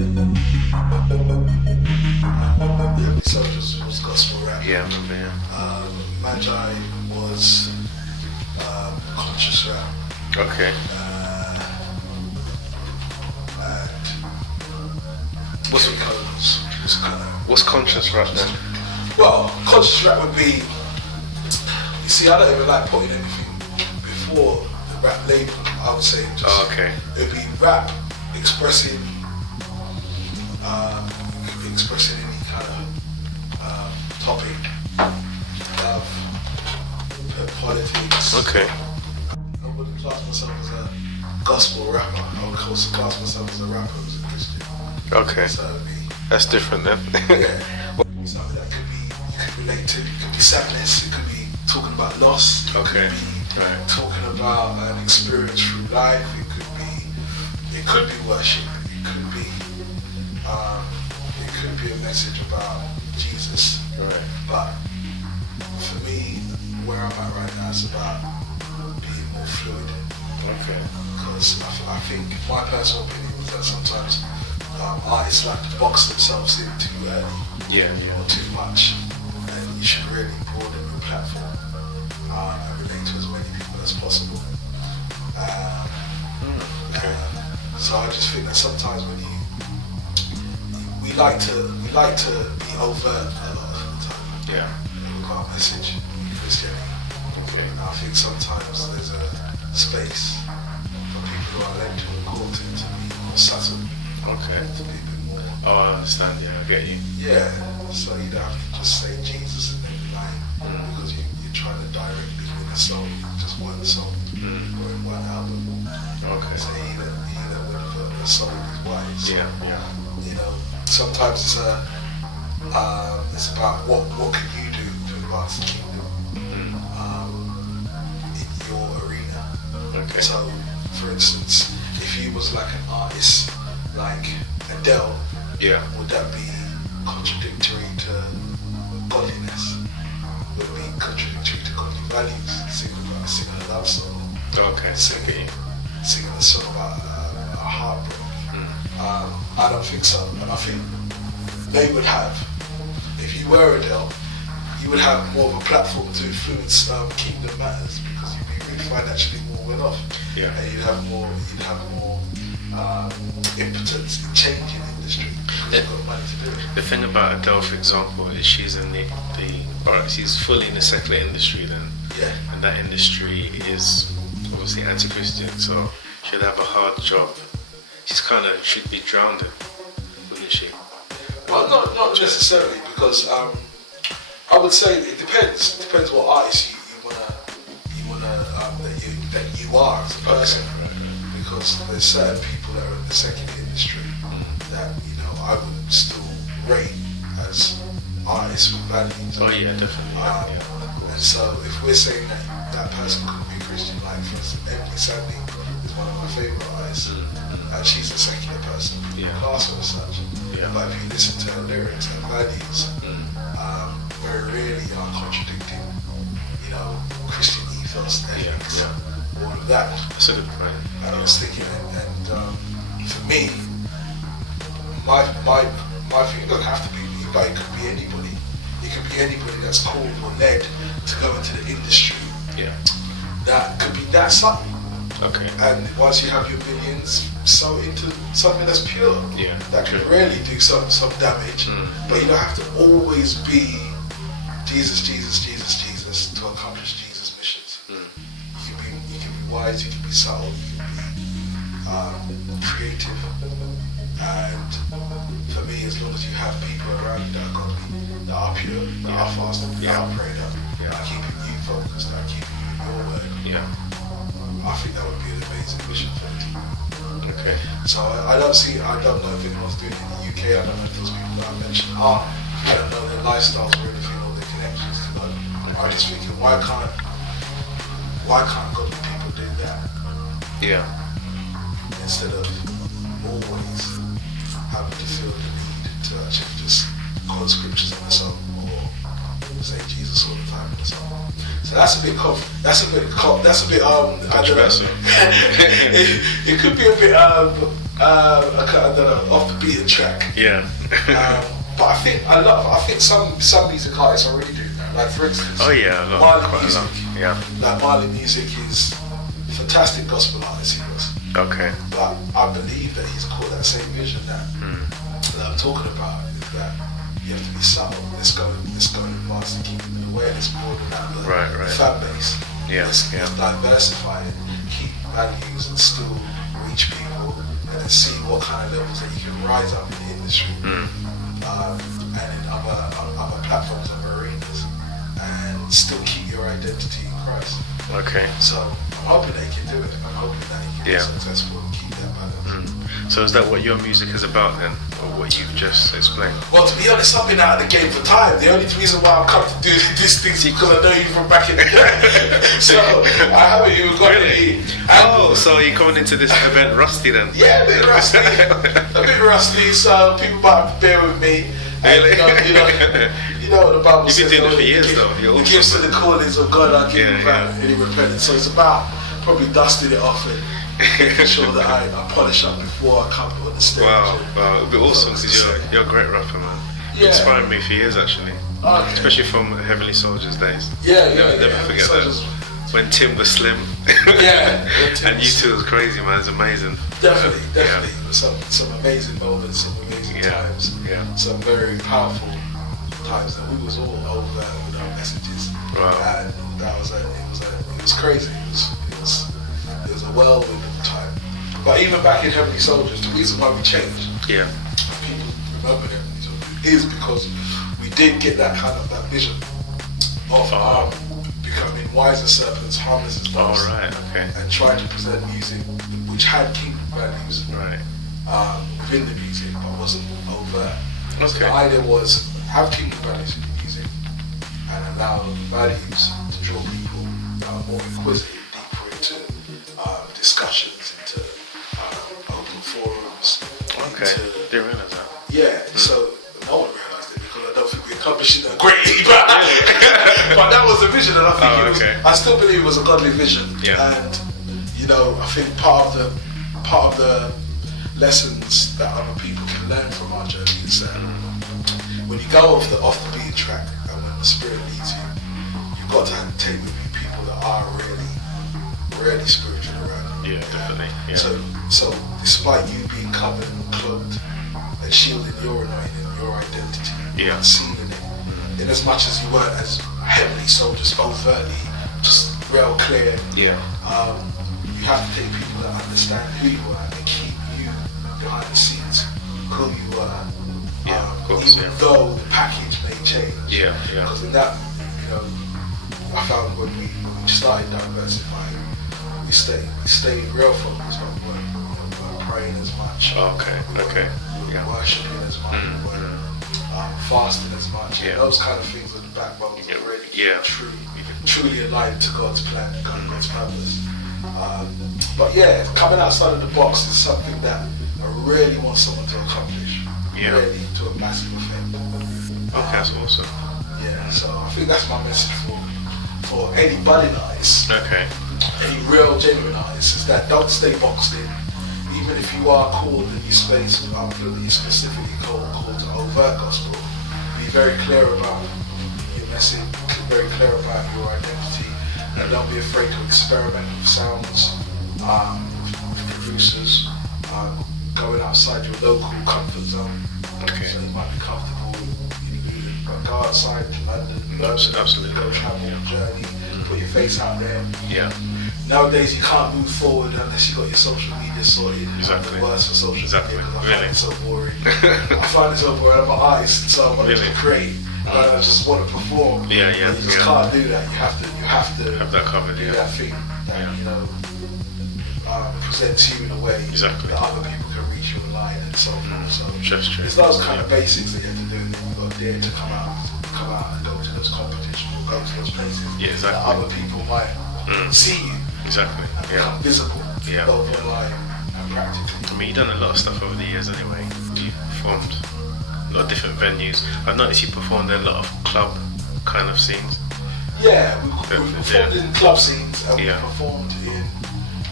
Heavenly Soldiers was gospel rap. Yeah, I remember, yeah. Magi was conscious rap. Okay. And What's Colors was kind of... What's conscious rap then? Well, conscious rap would be... You see, I don't even like putting anything before the rap label. I would say just... Oh, okay. It would be rap expressing any kind of topic, love, politics. Okay. I wouldn't class myself as a gospel rapper. I would class myself as a rapper who's a Christian. Okay. So it'd be, that's different then. yeah. Something that you could relate to. It could be sadness. It could be talking about loss. It Okay. could be talking about an experience through life. It could be worship. It could be a message about Jesus. Right. But for me, where I'm at right now is about being more fluid. Okay. Because I think my personal opinion is that sometimes artists like to box themselves in too early. Yeah. Or too much. And you should really broaden your platform and relate to as many people as possible. Okay. So I just think that sometimes when we like to be overt a lot of the time. Yeah. With our message in Christianity. Okay. And I think sometimes there's a space for people who are led to and called to be more subtle. Okay. To be a bit more. Oh, I understand. Yeah, I get you. Yeah. So you don't have to just say Jesus and then line because you're trying to directly win a soul, just one song or in one album. Okay. So he that would the soul is wise. Yeah. You know, sometimes it's about what can you do to advance the kingdom in your arena. Okay. So, for instance, if you was like an artist like Adele, would that be contradictory to godliness? Would it be contradictory to godly values? Singing a love song. Okay. Singing a song about a heartbreak. I don't think so, and I think they would have, if you were Adele, you would have more of a platform to influence kingdom matters because you'd be really financially more well off, and you'd have more impotence in changing the industry because you've got money to do it. The thing about Adele, for example, is she's in she's fully in the secular industry then, and that industry is obviously anti-Christian, so she'd have a hard job. Should be drowned in, wouldn't she? Well, not necessarily, because I would say it depends. It depends what artist that you are as a person. Because there's certain people that are in the secular industry that I would still rate as artists with values. Oh yeah, definitely. And so if we're saying that person could be a Christian, like for instance, Emily Sandé is one of my favourite artists. And she's a secular person, class her as such. But if you listen to her lyrics, her values very rarely are contradicting, Christian ethos, ethics, all of that. That's a good point. And I was thinking, and for me, my thing doesn't have to be me, but it could be anybody. It could be anybody that's called or led to go into the industry. That could be that something. Okay. And once you have your millions, so into something that's pure, that can really do some damage. But you don't have to always be Jesus to accomplish Jesus' missions. You can be wise, you can be subtle, you can be creative, and for me, as long as you have people around you that are godly, that are pure, that are fasting, that are prayed up, that are keeping you focused, that are keeping you in your word. I think that would be an amazing mission for the team. Okay. So I don't know if anyone's doing it in the UK. I don't know if those people that I mentioned are. I don't know their lifestyles or anything or their connections to God. I'm just thinking, why can't godly people do that? Instead of always having to feel the need to actually just quote scriptures in the song or say Jesus all the time in the song. So that's a bit controversial. it could be a bit I don't know, off the beaten track. Yeah. But I think some music artists already do that. Like for instance, Marley Music. Yeah. Like Marley Music is a fantastic gospel artist. He was. Okay. But I believe that he's caught that same vision that I'm talking about. Is that you have to be subtle. Let's go in fast and keep the awareness more than that. The fan base. Yeah. Let's diversify it, keep values and still reach people and then see what kind of levels that you can rise up in the industry. And in other platforms and arenas, and still keep your identity in Christ. Okay. So I'm hoping they can do it. I'm hoping that you can be successful and keep that balance. So is that what your music is about then, or what you've just explained? Well, to be honest, I've been out of the game for time. The only reason why I've come to do this thing is because I know you from back in the day. So I haven't even got any. Oh, so you're coming into this event rusty then? Yeah, a bit rusty. A bit rusty, so people might have to bear with me. Really? You know what the Bible says. You've been doing it for years though. The gifts and the callings of God are given without any repentance. So it's about probably dusting it off and making sure that I polish up before I come on the stage. Wow, it'd be awesome because you're a great rapper, man. You inspired me for years actually. Okay. Especially from Heavenly Soldiers days. Never forget that. When Tim was slim. And you two was crazy, man. It's amazing. Definitely. Some amazing moments, some amazing times. Yeah. Some very powerful times that we was all over with our messages. Wow. And that was it was crazy. It was a whirlwind at the time. But even back in Heavenly Soldiers, the reason why we changed, people remember Heavenly Soldiers, is because we did get that kind of that vision of becoming wiser serpents, harmless as doves, and trying to present music which had kingdom values within the music, but wasn't overt. So the idea was have kingdom values in the music and allow the values to draw people more inquisitive, deeper into discussions, into open forums. Didn't realize that. Yeah, so no one realized it because I don't think we accomplished it that greatly, but that was the vision, and I think I still believe it was a godly vision. And I think part of the lessons that other people can learn from our journey is that when you go off the beaten track and when the Spirit leads you, you've got to take with you people that are really spiritual around you. Yeah, definitely. Yeah. So despite you being covered and clothed and shielding your anointing, your identity, and sealing it, in as much as you weren't as Heavenly Soldiers overtly, just real clear. You have to take people that understand who you are and keep you behind the scenes, who you are. Even though the package may change. Because in that, I found when we started diversifying, we stayed real focused on work. We weren't praying as much. We weren't worshiping as much. We weren't fasting as much. Those kind of things are the backbones that really truly aligned to God's plan, God's purpose. But coming outside of the box is something that I really want someone to accomplish. Really, to a massive effect. That's awesome. So I think that's my message for any budding artists, any real genuine artists, is that don't stay boxed in. Even if you are called in your space, I feel that you're specifically called to overt gospel, be very clear about your message, very clear about your identity, and don't be afraid to experiment with sounds, with producers, going outside your local comfort zone. So you might be comfortable in England, but go outside to London, Absolutely. Go travel, journey, put your face out there. Nowadays you can't move forward unless you got your social media sorted. The worst for social media because I find it so boring. I find it so boring. I'm an artist, so I want to create. And I just want to perform. But you just can't do that. You have to have that covered. Do that thing that presents you in a way that other people can reach you online and so forth. So it's those kind of basics that you have to do, and then you've got to dare to come out and go to those competitions or go to those places that other people might see you and become visible, both online and practically. I mean, you've done a lot of stuff over the years anyway. You've performed a lot of different venues. I've noticed you performed in a lot of club kind of scenes. We performed in club scenes and we performed in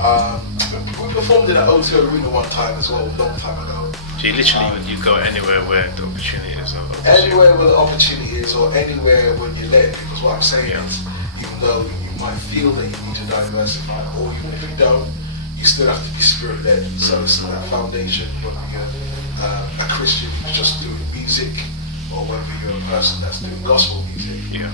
We performed in an O2 Arena one time as well, a long time ago. So you literally, you go anywhere where the opportunity is? Anywhere where the opportunity is, or anywhere when you're led, because what I'm saying is, even though you might feel that you need to diversify, or even if you don't, you still have to be spirit-led. So it's that foundation, whether you're a Christian who's just doing music, or whether you're a person that's doing gospel music, your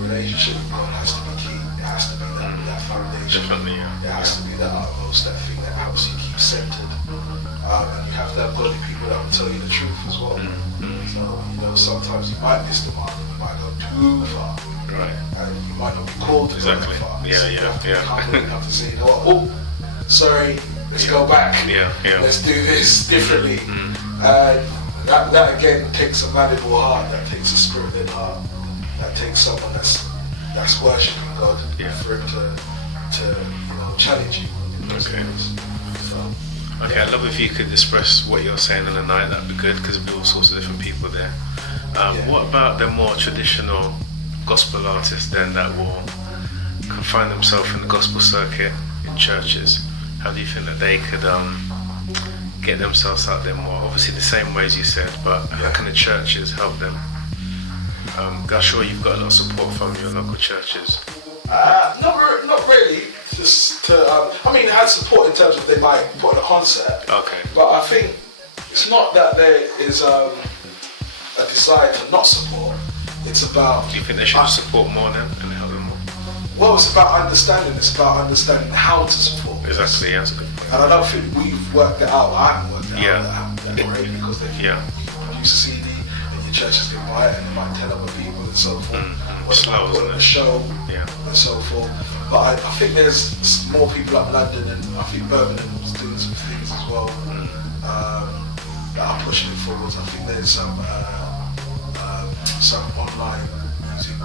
relationship with God has to be key. It has to be that foundation. Definitely, It has to be that utmost, that thing that helps you keep centered. And you have to have godly people that will tell you the truth as well. So, sometimes you might miss the mark, you might go too far. Right. And you might not be called to go that far. So you have to be humble enough to say, you know what, sorry, let's go back. Let's do this differently. And that again takes a malleable heart, that takes a spirit-led heart, that takes someone that's worshipping God for him to challenge you in those areas. Okay, I'd love if you could express what you're saying in the night. That'd be good, because there'll be all sorts of different people there. What about the more traditional gospel artists then that will confine themselves in the gospel circuit in churches? How do you think that they could get themselves out there more? Obviously the same ways you said, but how can the churches help them? I'm sure you've got a lot of support from your local churches. Not really. Just I had support in terms of they might put on a concert. Okay. But I think it's not that there is a desire to not support. It's about. Do you think they should support more then and help them more? Well, it's about understanding. It's about understanding how to support. Exactly. Yeah, that's a good point. And I don't think we've worked it out. I haven't worked it out that way, because they produce a CD and your churches can buy it and they might tell other people and so forth. Slow, put on a show and so forth. But I think there's more people up London, and I think Birmingham is doing some things as well that are pushing it forwards. I think there's some online music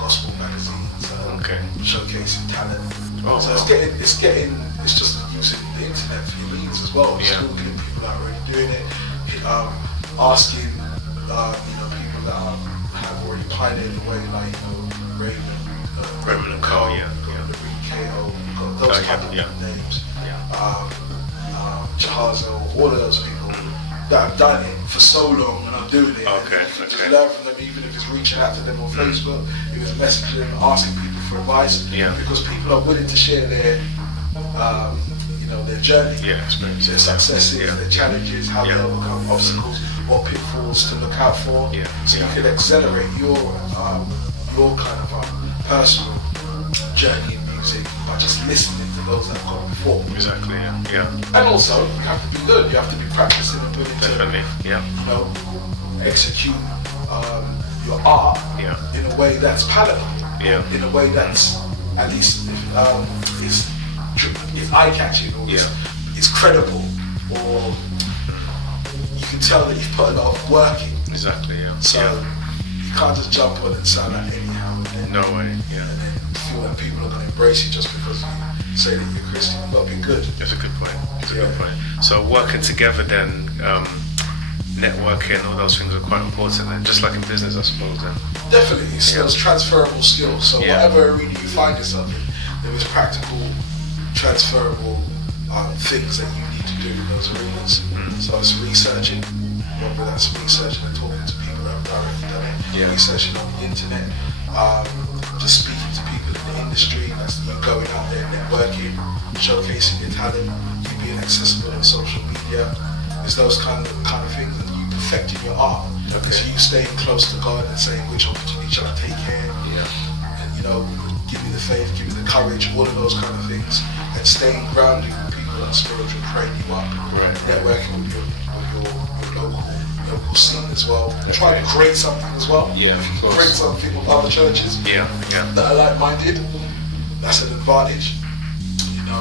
gospel magazines showcasing talent. So it's just using the internet for your means as well. Still getting people that are already doing it, asking people that have already pioneered the way, like Raymond and Cole, KO, those type of names, Jahazo, all of those people that have done it for so long and are doing it. Just learn from them, even if it's reaching out to them on Facebook, if it's messaging them, asking people for advice, because people are willing to share their journey, their successes, their challenges, how they overcome obstacles, what pitfalls to look out for, so you can accelerate your kind of personal journey in music by just listening to those that have gone before. Exactly, And also, you have to be good. You have to be practicing and willing to, execute your art in a way that's palatable, in a way that's at least is eye-catching, or is credible, or you can tell that you've put a lot of work in. Exactly, So you can't just jump on and sound like anyhow and then. No way, And then feel that people are going to embrace you just because you say that you're Christian. You've got to be good. That's a good point. Good point. So working together then, networking, all those things are quite important then, just like in business, I suppose then. Definitely, skills, transferable skills. So whatever arena you find yourself in, there is practical, transferable things that you need to do in those arenas. So it's researching, whether that's researching and talking to people that have directly done it, researching on the internet, just speaking to people in the industry, that's you going out there, networking, showcasing your talent, you being accessible on social media. It's those kind of things, and you perfecting your art. It's you staying close to God and saying, which opportunity shall I take here? And give me the faith, give me the courage, all of those kind of things, and staying grounded with people that are spiritual, praying you up, networking with your local scene as well. Try to create something as well. Create something with other churches that are like-minded. That's an advantage. I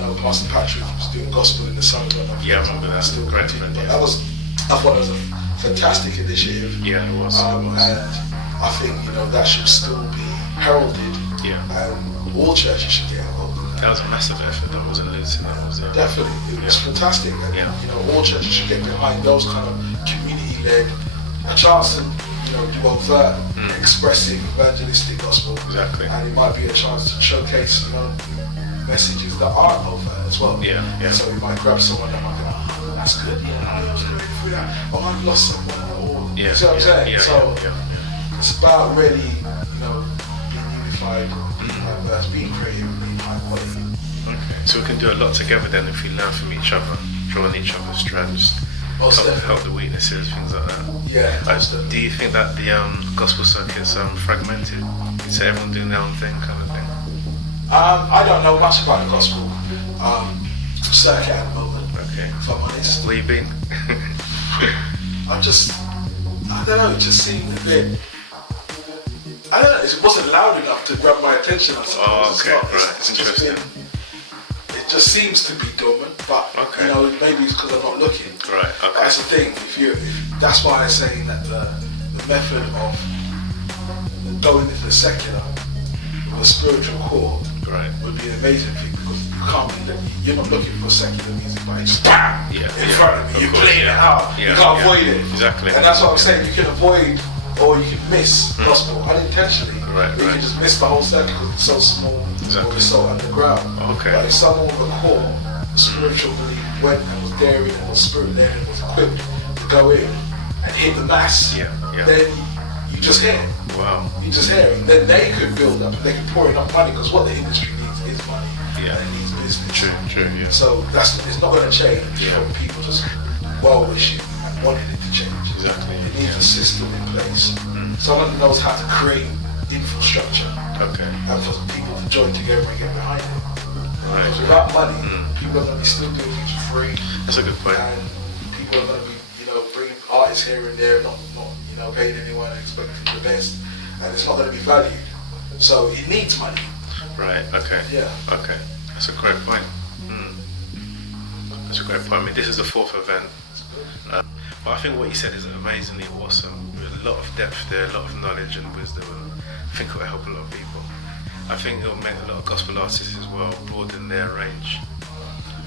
know Pastor Patrick was doing gospel in the summer. I remember that. Still Great. I thought it was a fantastic initiative. It was. And I think that should still be heralded. And all churches should get involved in that. That was a massive effort that was in Luton. Definitely, it was fantastic. And all churches should get behind those kind of community-led, a chance to do overt, expressive, evangelistic gospel. Exactly. And it might be a chance to showcase messages that aren't overt as well. Yeah. So you might grab someone that might go, oh, that's good, I was going through that, oh, I've lost someone, or, you see what I'm saying? So it's about really, being unified, being diverse, being creative, being high quality. Okay, so we can do a lot together then if we learn from each other, draw on each other's strengths, help the weaknesses, things like that. Yeah. Do you think that the gospel circuit's fragmented? Is everyone doing their own thing, kind of thing? I don't know much about the gospel circuit at the moment. Okay. If I'm honest. Where you been? I don't know, it just seemed a bit, I don't know, it wasn't loud enough to grab my attention, I suppose. Oh, okay, It's interesting. It just seems to be dormant, but maybe it's because I'm not looking. Right, okay. That's the thing, that's why I'm saying that the method of going into the secular with a spiritual core would be an amazing thing, because you're not looking for secular music, but it's in front of you, you're playing it out, you can't avoid it. Exactly. And that's what I'm saying, you can avoid or you can miss gospel unintentionally. You can just miss the whole circuit because it's so small or it's so underground. Okay. But if someone with a core, spiritual belief, went and was daring and was spirit led and was equipped to go in and hit the mass, then you just hear it. Wow. You just hear it. Then they could build up, they could pour enough money, because what the industry needs is money. And it needs business. True, yeah. So it's not going to change from people just well-wishing and wanting it to change. Exactly. It needs a system in place. Someone that knows how to create infrastructure. Okay. And for people to join together and get behind it. Right. Because without money, people are going to be still doing things for free. That's a good point. And people are going to be, bringing artists here and there, not paying anyone and expecting the best. And it's not going to be valued. So it needs money. Right, okay. Yeah. Okay. That's a great point. That's a great point. I mean, this is the 4th event. But I think what you said is amazingly awesome. There's a lot of depth there, a lot of knowledge and wisdom, and I think it will help a lot of people. I think it will make a lot of gospel artists as well broaden their range.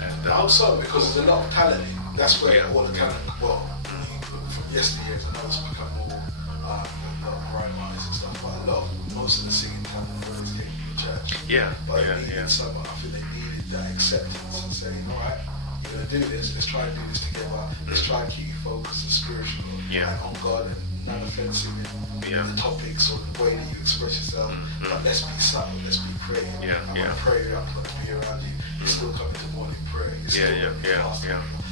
And, I hope so, because there's a lot of talent. That's where all the talent, from yesteryears, I know it's become more, a lot of grime artists and stuff, but most of the singing talent always came from the church. But they needed someone, I think they needed that acceptance and saying, alright, we're going to do this, let's try and do this together, let's try and keep you focused and spiritual and on God and non-offensive in the topics or the way that you express yourself, but let's be subtle, let's be creative. I'm going to pray, I'm going to be around you, you're still coming to morning prayer, you're still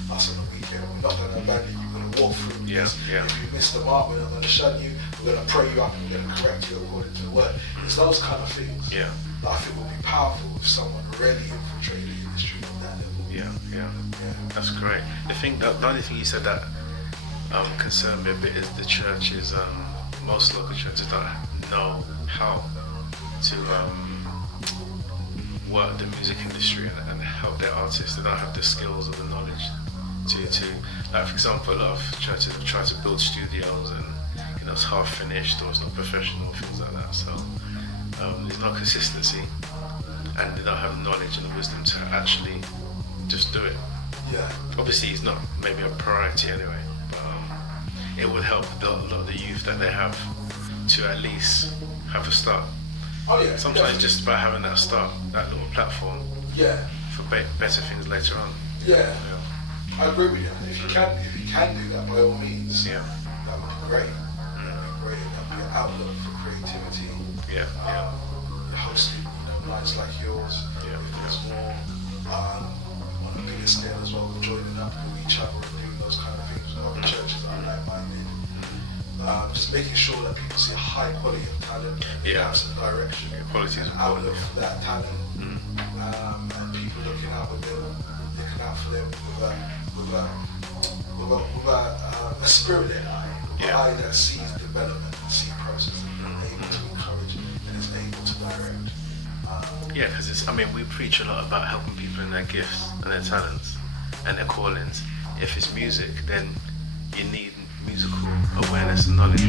us on the weekend, we're not going to abandon you, we're going to walk through this. If you miss the mark, we're not going to shun you, we're going to pray you up and we're going to correct you according to the word. It's those kind of things that I think will be powerful if someone really infiltrated the industry on that level. That's great. The only thing you said that concerned me a bit is the churches, most local churches don't know how to work the music industry and help their artists. They don't have the skills or the knowledge to like, for example, a lot of churches have tried to build studios and it's half finished or it's not professional, things like that. So there's no consistency and they don't have the knowledge and the wisdom to actually just do it. Obviously it's not maybe a priority anyway, but it would help a lot of the youth that they have to at least have a start. Sometimes it's just about having that start, that little platform for better things later on. I agree with you. If you can do that, by all means, that would be great. That would be an outlook for creativity. You're hosting, nights like yours. If there's more on a bigger scale as well, joining up with each other and doing those kind of things with other churches that are like-minded. Just making sure that people see a high quality of talent, have some direction, quality is outlook for that talent, and people looking out for them with a spirit-led eye, an eye that sees development, and sees process, and is able to encourage and is able to direct. Because we preach a lot about helping people in their gifts and their talents and their callings. If it's music, then you need musical awareness and knowledge.